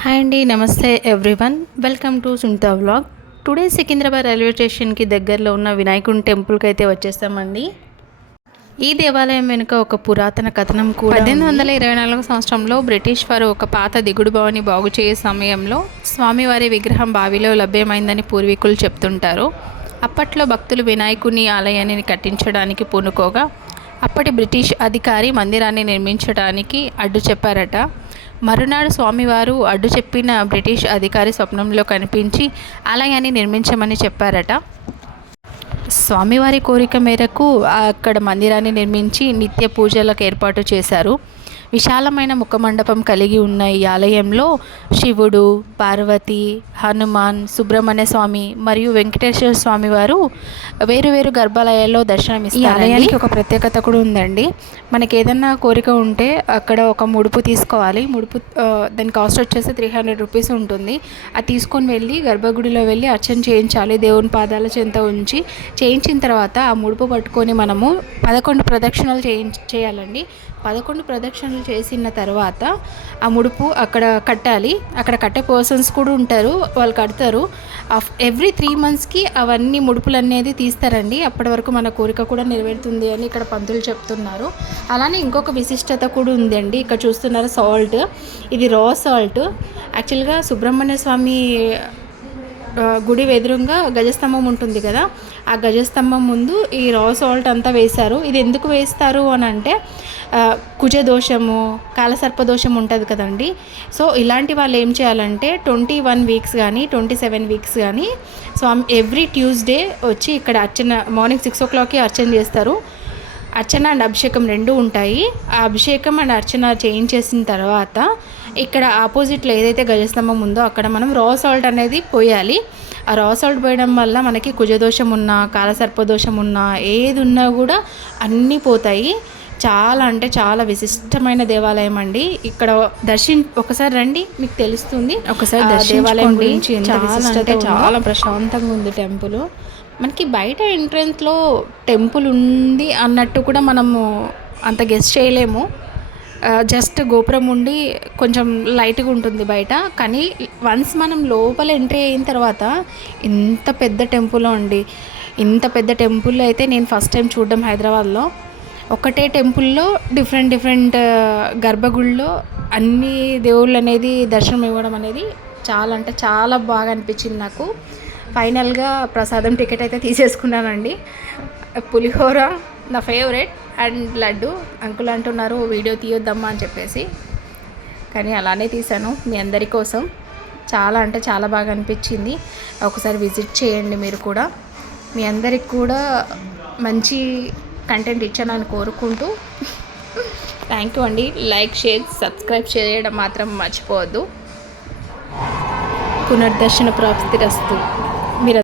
Hi అండి, నమస్తే everyone. Welcome to Sunitha vlog. Today Secunderabad railway స్టేషన్కి దగ్గరలో ఉన్న వినాయకుని టెంపుల్కి అయితే వచ్చేస్తామండి. ఈ దేవాలయం వెనుక ఒక పురాతన కథనం కూడా 1824 సంవత్సరంలో బ్రిటిష్ వారు ఒక పాత దిగుడు బావిని బాగు చేసే సమయంలో స్వామివారి విగ్రహం బావిలో లభ్యమైందని పూర్వీకులు చెప్తుంటారు. అప్పట్లో భక్తులు వినాయకుని ఆలయాన్ని కట్టించడానికి పూనుకోగా అప్పటి బ్రిటిష్ అధికారి మందిరాన్ని నిర్మించడానికి అడ్డు చెప్పారట. మరునాడు స్వామివారు అడ్డు చెప్పిన బ్రిటిష్ అధికారి స్వప్నంలో కనిపించి ఆలయాన్ని నిర్మించమని చెప్పారట. స్వామివారి కోరిక మేరకు అక్కడ మందిరాన్ని నిర్మించి నిత్య పూజలకు ఏర్పాటు చేశారు. విశాలమైన ముఖమండపం కలిగి ఉన్న ఈ ఆలయంలో శివుడు, పార్వతి, హనుమాన్, సుబ్రహ్మణ్య స్వామి మరియు వెంకటేశ్వర స్వామి వారు వేరువేరు గర్భాలయాల్లో దర్శనమిస్తారు. ఈ ఆలయానికి ఒక ప్రత్యేకత కూడా ఉందండి. మనకి ఏదన్నా కోరిక ఉంటే అక్కడ ఒక ముడుపు తీసుకోవాలి. దాని కాస్ట్ వచ్చేసి 300 రూపీస్ ఉంటుంది. అది తీసుకొని వెళ్ళి గర్భగుడిలో వెళ్ళి అర్చన చేయించాలి. దేవుని పాదాల చెంత ఉంచి చేయించిన తర్వాత ఆ ముడుపు పట్టుకొని మనము 11 ప్రదక్షిణలు చేయాలండి. 11 ప్రదక్షిణలు చేసిన తర్వాత ఆ ముడుపు అక్కడ కట్టాలి. అక్కడ కట్టే పర్సన్స్ కూడా ఉంటారు, వాళ్ళు కడతారు. ఎవ్రీ 3 మంత్స్కి అవన్నీ ముడుపులు అనేది తీస్తారండి. అప్పటి వరకు మన కోరిక కూడా నెరవేరుతుంది అని ఇక్కడ పంతులు చెప్తున్నారు. అలానే ఇంకొక విశిష్టత కూడా ఉందండి. ఇక్కడ చూస్తున్నారు సాల్ట్, ఇది రా సాల్ట్. యాక్చువల్గా సుబ్రహ్మణ్య స్వామి గుడి ఎదురుగా గజస్తంభం ఉంటుంది కదా, ఆ గజస్తంభం ముందు ఈ రా సాల్ట్ అంతా వేశారు. ఇది ఎందుకు వేస్తారు అని అంటే కుజదోషము, కాలసర్పదోషం ఉంటుంది కదండి. సో ఇలాంటి వాళ్ళు ఏం చేయాలంటే 21 వీక్స్ కానీ 27 వీక్స్ కానీ స్వామి ఎవ్రీ ట్యూస్డే వచ్చి ఇక్కడ అర్చన మార్నింగ్ 6 o'clockకి అర్చన చేస్తారు. అర్చన అండ్ అభిషేకం 2 ఉంటాయి. ఆ అభిషేకం అండ్ అర్చన చేయించేసిన తర్వాత ఇక్కడ ఆపోజిట్లో ఏదైతే గజస్తంభం ఉందో అక్కడ మనం రా సాల్ట్ అనేది పోయాలి. ఆ రా సాల్ట్ పోయడం వల్ల మనకి కుజదోషం ఉన్నా, కాలసర్పదోషం ఉన్నా, ఏది ఉన్నా కూడా అన్నీ పోతాయి. చాలా అంటే చాలా విశిష్టమైన దేవాలయం అండి. ఇక్కడ ఒకసారి రండి, మీకు తెలుస్తుంది. ఒకసారి దేవాలయం గురించి చాలా ప్రశాంతంగా ఉంది టెంపుల్. మనకి బయట ఎంట్రన్స్లో టెంపుల్ ఉంది అన్నట్టు కూడా మనము అంత గెస్ చేయలేము. జస్ట్ గోపురం ఉండి కొంచెం లైట్గా ఉంటుంది బయట, కానీ వన్స్ మనం లోపల ఎంట్రీ అయిన తర్వాత ఇంత పెద్ద టెంపుల్ అండి. ఇంత పెద్ద టెంపుల్ అయితే నేను ఫస్ట్ టైం చూడడం హైదరాబాద్లో. ఒకటే టెంపుల్లో డిఫరెంట్ గర్భగుడిలో అన్ని దేవుళ్ళు అనేది దర్శనం ఇవ్వడం అనేది చాలా అంటే చాలా బాగా అనిపించింది నాకు. ఫైనల్గా ప్రసాదం టికెట్ అయితే తీసేసుకున్నానండి. పులిహోర నా ఫేవరెట్ అండ్ లడ్డు. అంకుల్ అంటున్నారు వీడియో తీయొద్దమ్మా అని చెప్పేసి, కానీ అలానే తీశాను మీ అందరి కోసం. చాలా అంటే చాలా బాగా అనిపించింది. ఒకసారి విజిట్ చేయండి మీరు కూడా. మీ అందరికి కూడా మంచి కంటెంట్ ఇచ్చానని కోరుకుంటూ థ్యాంక్ యూ అండి. లైక్, షేర్, సబ్స్క్రైబ్ చేయడం మాత్రం మర్చిపోవద్దు. పునర్దర్శన ప్రాప్తిరస్తు. మీరు